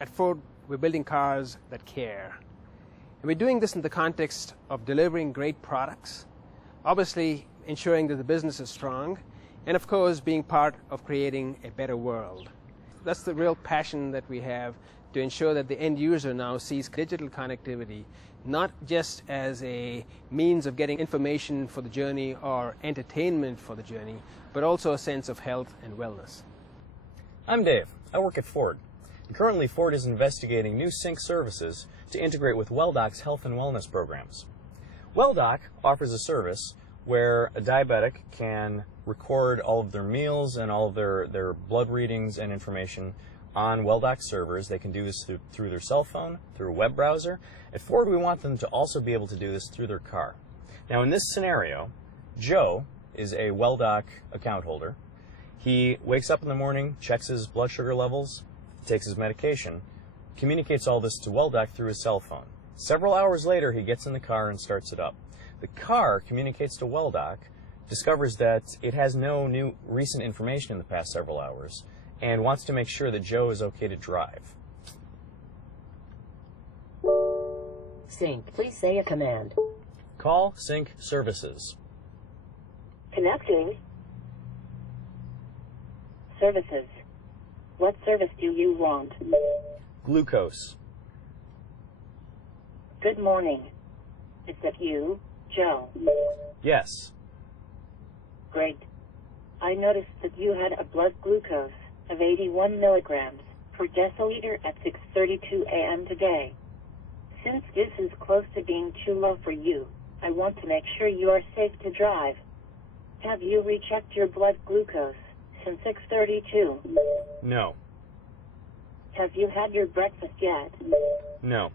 At Ford, we're building cars that care. And we're doing this in the context of delivering great products, obviously ensuring that the business is strong, and of course being part of creating a better world. That's the real passion that we have, to ensure that the end user now sees digital connectivity not just as a means of getting information for the journey or entertainment for the journey, but also a sense of health and wellness. I'm Dave. I work at Ford. And currently, Ford is investigating new sync services to integrate with WellDoc's health and wellness programs. WellDoc offers a service where a diabetic can record all of their meals and all of their blood readings and information on WellDoc servers. They can do this through their cell phone, through a web browser. At Ford, we want them to also be able to do this through their car. Now, in this scenario, Joe is a WellDoc account holder. He wakes up in the morning, checks his blood sugar levels, takes his medication, communicates all this to WellDoc through his cell phone. Several hours later, he gets in the car and starts it up. The car communicates to WellDoc, discovers that it has no new recent information in the past several hours, and wants to make sure that Joe is okay to drive. Sync, please say a command. Call Sync Services. Connecting. Services. What service do you want? Glucose. Good morning. Is that you, Joe? Yes. Great. I noticed that you had a blood glucose of 81 milligrams per deciliter at 6:32 a.m. today. Since this is close to being too low for you, I want to make sure you are safe to drive. Have you rechecked your blood glucose since 6:32? No. Have you had your breakfast yet? No.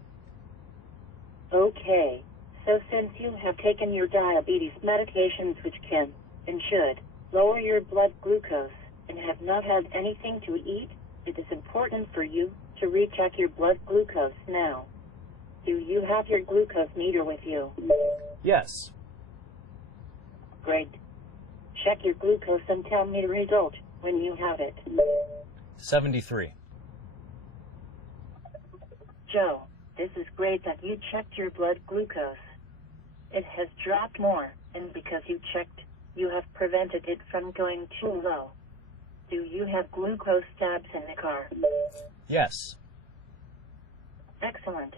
Okay. So since you have taken your diabetes medications, which can and should lower your blood glucose, and have not had anything to eat, it is important for you to recheck your blood glucose now. Do you have your glucose meter with you? Yes. Great. Check your glucose and tell me the result when you have it. 73. Joe, this is great that you checked your blood glucose. It has dropped more, and because you checked, you have prevented it from going too low. Do you have glucose tabs in the car? Yes. Excellent.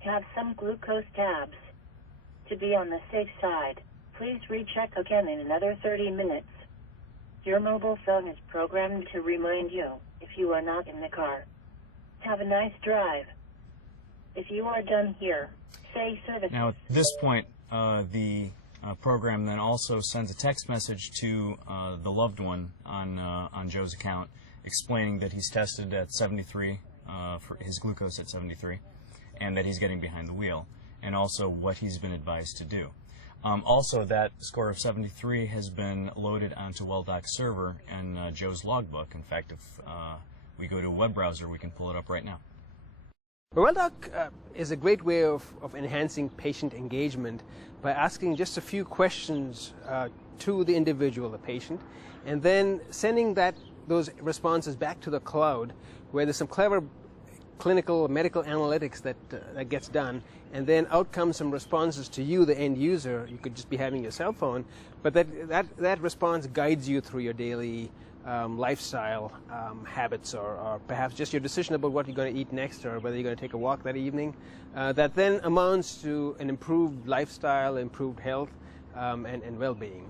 Have some glucose tabs. To be on the safe side, please recheck again in another 30 minutes. Your mobile phone is programmed to remind you if you are not in the car. Have a nice drive. If you are done here, say service. Now, at this point, the program then also sends a text message to the loved one on Joe's account, explaining that he's tested at 73, for his glucose at 73, and that he's getting behind the wheel, and also what he's been advised to do. Also, that score of 73 has been loaded onto WellDoc's server and Joe's logbook. In fact, if we go to a web browser, we can pull it up right now. WellDoc is a great way of enhancing patient engagement by asking just a few questions to the individual, the patient, and then sending those responses back to the cloud, where there's some clever clinical medical analytics that gets done, and then out comes some responses to you, the end user. You could just be having your cell phone, but that response guides you through your daily lifestyle habits, or perhaps just your decision about what you're going to eat next, or whether you're going to take a walk that evening. That then amounts to an improved lifestyle, improved health, and well-being.